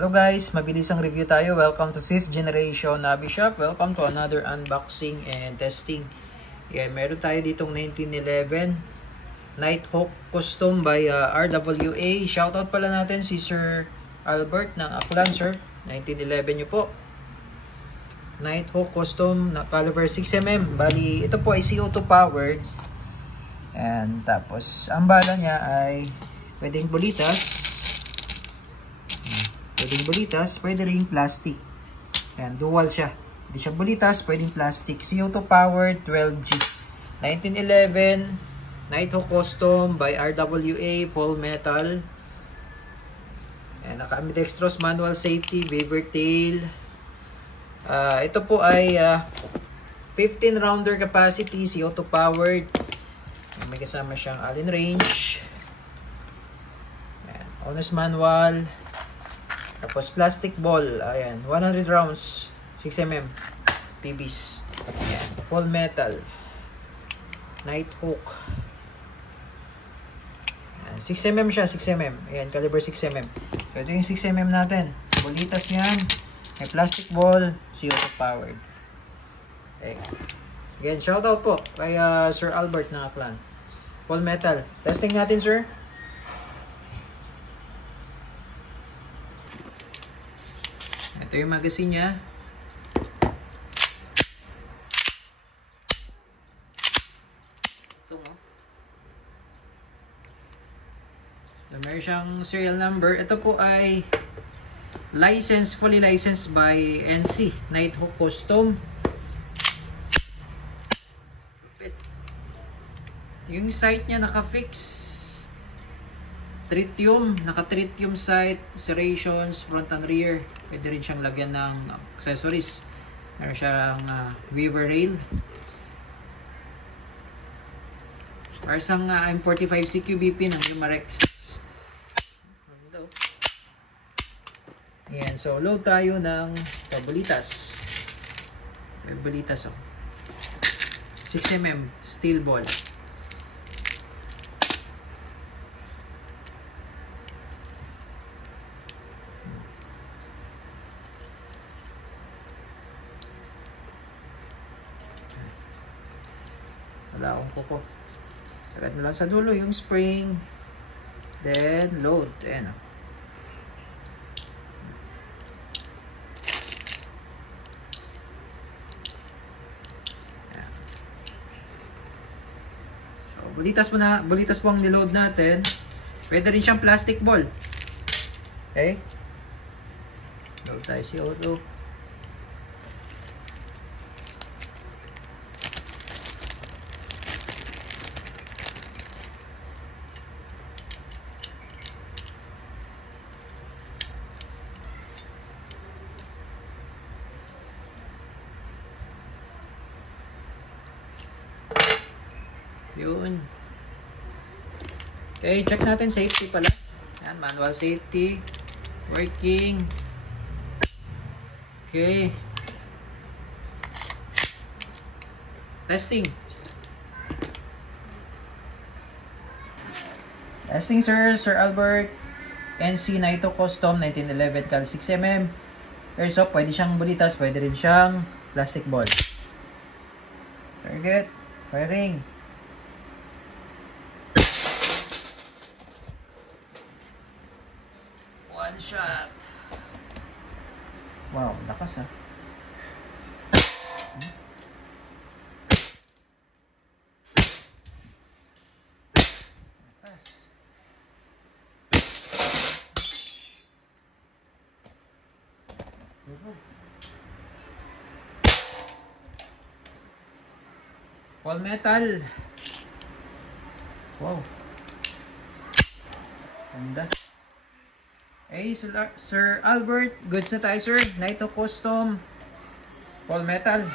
Hello guys, mabilis ang review tayo. Welcome to 5th generation Nabi Shop. Welcome to another unboxing and testing. Yan, meron tayo ditong 1911 Nighthawk Custom by RWA. Shoutout pala natin si Sir Albert ng Aklan, sir. 1911 nyo po. Nighthawk Custom na caliber 6mm. Bali, ito po ay CO2 powered. And tapos, ang bala niya ay pwedeng bulitas. Pwedeng bulitas, pwede rin plastic. Ayan, dual siya. Hindi siya bulitas, pwedeng plastic. CO2 powered 12G. 1911 Nighthawk Custom by RWA, full metal. Ayan, naka-ambidextrous manual safety, beaver tail. Ito po ay 15 rounder capacity, CO2 powered. May kasama siyang Allen wrench. Ayan, owner's manual. Tapos plastic ball, ayan, 100 rounds, 6mm, PBs. Ayan, full metal. Nighthawk. Ayan, 6mm siya, 6mm. Ayan, caliber 6mm. So, ito yung 6mm natin. Bulitas yan. May plastic ball, CO2 powered. Okay. Again, shoutout po kay Sir Albert ng Aklan. Full metal. Testing natin, sir. Ito yung magazine niya. Ito mo. So, meron siyang serial number. Ito po ay fully licensed by NC Nighthawk Custom. Yung site niya naka-fix. Tritium, naka-tritium sight, serrations, front and rear. Pwede rin siyang lagyan ng accessories. Meron siyang weaver rail. Para sang M45 CQBP ng Umarex. Ayan, so load tayo ng bulitas. May bulitas, oh. 6mm steel ball. Wala akong kuko. Agad na lang sa dulo yung spring. Then load. Ayan, oh. Ayan. So, bulitas po ang niload natin. Pwede rin siyang plastic ball. Okay? Load tayo si Otto. Yun. Okay, check natin safety pala. Yan, manual safety. Working. Okay. Testing. Testing, sir. Sir Albert. NC Nighthawk Custom 1911 cal 6mm. Airsoft, pwede siyang bulitas, pwede rin siyang plastic ball. Target. Firing. One shot. Wow, lakas, lakas. Full metal. Wow. Ganda. Hey, Sir Albert, goods na tayo, sir. Nighthawk Custom, full metal.